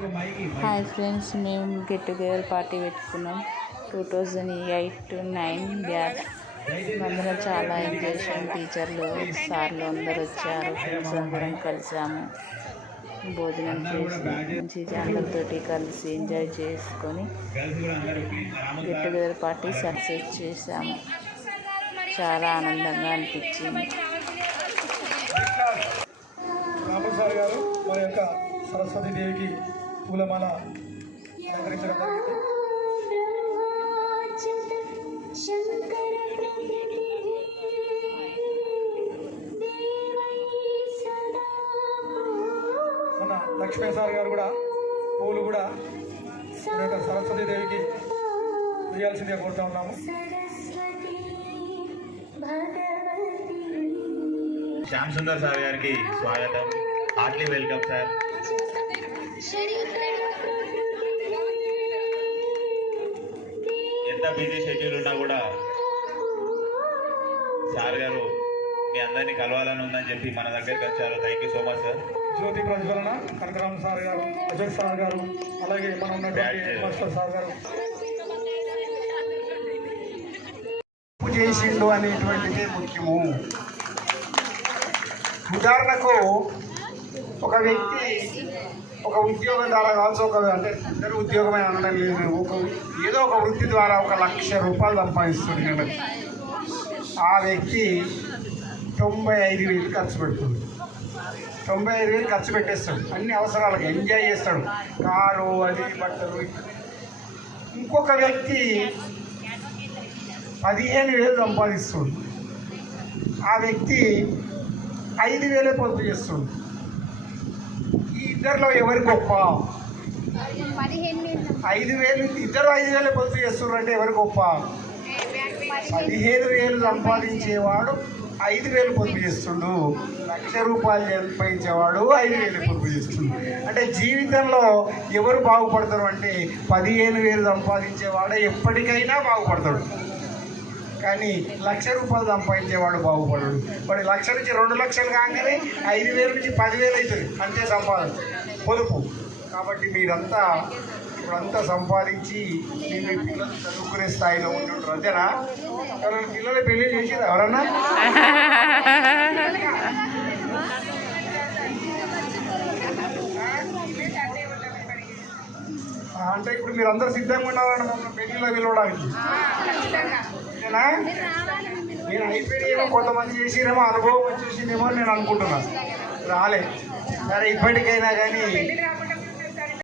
Hi friends, మేము get together party పెట్టుకున్నాం 2008-9 batch. అందరం చాలా ఎంజాయ్ చేసాం. టీచర్లు, సార్లు అందరు వచ్చారు. ఫ్రెండ్స్ అందరం కలిసాము, భోజనం చేసి మంచి అందరితోటి కలిసి ఎంజాయ్ చేసుకొని గెట్ టుగెదర్ పార్టీ సక్సెస్ చేసాము. చాలా ఆనందంగా అనిపించింది. రామసార్ గారు మన యొక్క సరస్వతి దేవికి పూలమాల అలంకరించడం జరిగింది. మన లక్ష్మీ సార్ గారు కూడా పూలు కూడా మన యొక్క సరస్వతి దేవికి వేయాల్సిందిగా కోరుతా ఉన్నాము. శ్యామ్ సుందర్ సార్ గారికి స్వాగతం, హార్ట్లీ వెల్కమ్ సార్. ఎంత బిజీ షెడ్యూల్ ఉన్నా కూడా సార్ గారు మీ అందరినీ కలవాలని ఉందని చెప్పి మన దగ్గరికి వచ్చారు. Thank you so much sir. జ్యోతి ప్రజ్వలన కనకరామ సార్ గారు, అజయ్ సార్ గారు, అలాగే మన ఉన్నటువంటి మాస్టర్ సార్ గారు చేసిండు అనేటువంటిది ముఖ్యము. ఉదాహరణకు ఒక వ్యక్తి ఒక ఉద్యోగం ద్వారా కావచ్చు, అంటే ఇద్దరు ఉద్యోగమే అనడం లేదు, ఏదో ఒక వృత్తి ద్వారా 1,00,000 రూపాయలు సంపాదిస్తుంది. ఆ వ్యక్తి 95,000 ఖర్చు పెడుతుంది. 95,000 ఖర్చు పెట్టేస్తాడు, అన్ని అవసరాలకు ఎంజాయ్ చేస్తాడు, కారు, అది, బట్టలు. ఇంకొక వ్యక్తి 15,000 సంపాదిస్తుంది. ఆ వ్యక్తి 5,000 పొదుపు చేస్తుంది. ఈ ఇద్దరిలో ఎవరి గొప్ప? 5,000 ఇద్దరు 5,000 పొదుపు చేస్తున్నారు అంటే ఎవరి గొప్ప? 15,000 సంపాదించేవాడు 5,000 పొదుపు చేస్తుండు, 1,00,000 రూపాయలు సంపాదించేవాడు 5,000 పొదుపు చేస్తుండు. అంటే జీవితంలో ఎవరు బాగుపడతారు అంటే 15,000 సంపాదించేవాడు ఎప్పటికైనా బాగుపడతాడు, కానీ 1,00,000 రూపాయలు సంపాదించేవాడు బాగుపడడు. వాడు 1,00,000 నుంచి 2,00,000 కాగానే 5,000 నుంచి 10,000 అవుతుంది, అంతే సంపాదన పొదుపు. కాబట్టి మీరంతా ఇప్పుడంతా సంపాదించి మీ పిల్లలు చదువుకునే స్థాయిలో ఉంటుంటారు, అంతేనా? ఎవరైనా పిల్లలు పెళ్లి చేసేది ఎవరన్నా? అంటే ఇప్పుడు మీరు అందరూ సిద్ధంగా ఉన్నారని మమ్మల్ని పెళ్లిలో పిలవడానికి. నేను అయిపోయినేమో, కొంతమంది చేసిరేమో, అనుభవం వచ్చేసిందేమో అని నేను అనుకుంటున్నాను. రాలే. సరే, ఇప్పటికైనా కానీ